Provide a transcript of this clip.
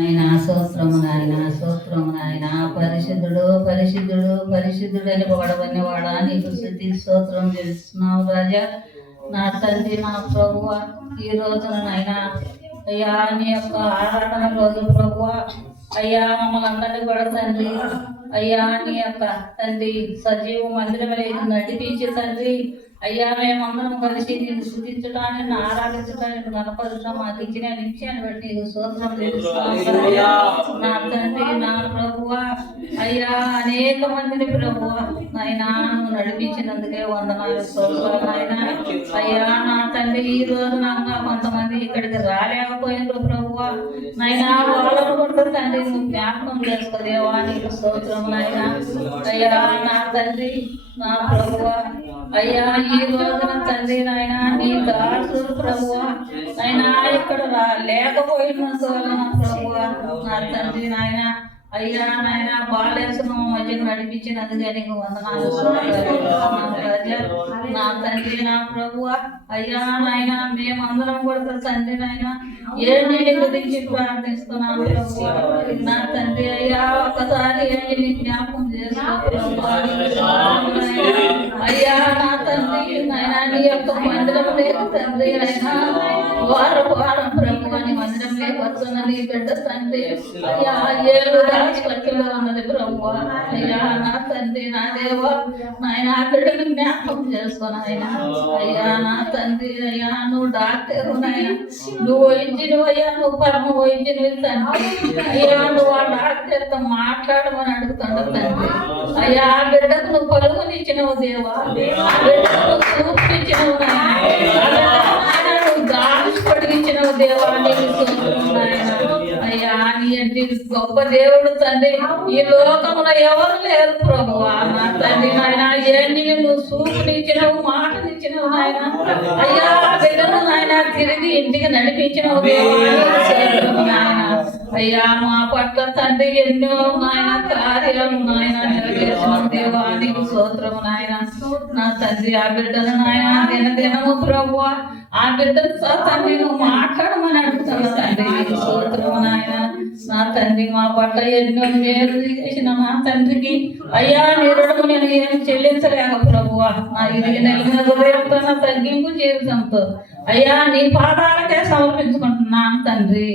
ఆయన స్తోత్రము నాయన, స్తోత్రము నాయన. పరిశుద్ధుడు పరిశుద్ధుడు పరిశుద్ధుడు అని పొగడబడిన వాడా, నీకు స్తుతి స్తోత్రం చేస్తున్నావు రాజా. నా తండ్రి, నా ప్రభువ, ఈ రోజున నాయన అయ్యా నీ యొక్క ఆరాధన రోజు ప్రభువ, అయ్యా మమ్మల్ని అందరినీ కూడా తండ్రి అయ్యా నీ యొక్క తండ్రి సజీవ మందిరమే నడిపించి తండ్రి అయ్యా మేమందరం కలిసి నేను స్థుతించడానికి ఆరాధించడానికి గణపరుషం మాకు ఇచ్చిన నిత్యాన్ని బట్టి నీకు స్తోత్రం చేస్తున్నాను నా తండ్రి, నా ప్రభువ. అయ్యా అనేక మందిని ప్రభువ నాయన నడిపించినందుకే వందనాలు స్తోత్రాలు నాయన. అయ్యా నా తండ్రి, ఈ రోజు నాకు కొంతమంది ఇక్కడికి రాలేకపోయినారు ప్రభువ నాయన, వాళ్ళను కూడా తండ్రి నువ్వు జ్ఞాపకం చేసుకోదేవా, నీకు స్తోత్రం నాయన. అయ్యా నా తండ్రి, నా ప్రభువ, అయ్యా ఈ రోజున తండ్రి నాయన నీ దాసుడు ప్రభువ నాయన ఇక్కడ లేకపోయిన ప్రభువ నా తండ్రి నాయన అయ్యా నాయన బాలేసును మధ్యకు నడిపించినందుకే నీకు వందనాలు రాజా. నా తండ్రి, నా ప్రభువ, అయ్యా నాయన మేమందరం కూడా తండ్రి నాయన ఏళ్ళని గురించి ప్రార్థిస్తున్నాను ప్రభువ నా తండ్రి. అయ్యా ఒకసారి ఏళ్ళని జ్ఞాపకం చేసుకో అయ్యా నా తండ్రి నాయన నీ యొక్క మందిరం లేదు తండ్రి అయినా వారం ప్రభువ నీ మందిరం లేకొచ్చున్న నీ బిడ్డ తండ్రి అయ్యా ఏడు పట్టులో ఉన్నది ప్రభువ. అయ్యా నా తండ్రి, నా దేవ నాయన బిడ్డను జ్ఞాపకం చేసుకుని ఆయన అయ్యా నా తండ్రి. అయ్యా నువ్వు డాక్టర్ నాయన, నువ్వు వైద్యుడు అయ్యా, నువ్వు పరమ వైద్యుడు తండ్రి. అయ్యా నువ్వు ఆ డాక్టర్తో మాట్లాడమని అడుగుతాడు తండ్రి. అయ్యా ఆ బిడ్డకు నువ్వు పలుకునిచ్చినవు దేవా, ఆ బిడ్డకు చూపించినవు నాయన, నువ్వు దాచి పొడిగించినవు దేవా, నీకు నాయన. అయ్యా నీ గొప్ప దేవుడు తండ్రి, ఈ లోకంలో ఎవరు లేరు ప్రభువా నా తండ్రి నాయన. ఏంటి నువ్వు చూపునిచ్చినవు, మాటనిచ్చినవు నాయన. అయ్యా బిడ్డను నాయన తిరిగి ఇంటికి నడిపించినవు నాయన. అయ్యా మా పట్ల తండ్రి ఎన్నో నాయన కార్యాలు నాయన నెరవేర్చిన దేవా, నీకు స్తోత్రము నాయన. నా తండ్రి ఆ బిడ్డను నాయన దినము ప్రభువా ఆ బిడ్డను తండ్రి నువ్వు మాట్లాడమని అడుగుతున్నా తండ్రి, నీకు స్తోత్రము నాయన. నా తండ్రి మా పట్ల ఎన్నో మేలు చేసిన మా తండ్రికి అయ్యా నిరుడము నేను ఏం చెల్లించలేక ప్రభువా నా ఇది హృదయంతో తగ్గింపు జీవితంతో అయ్యా నీ పాదాలకే సమర్పించుకుంటున్నాను తండ్రి.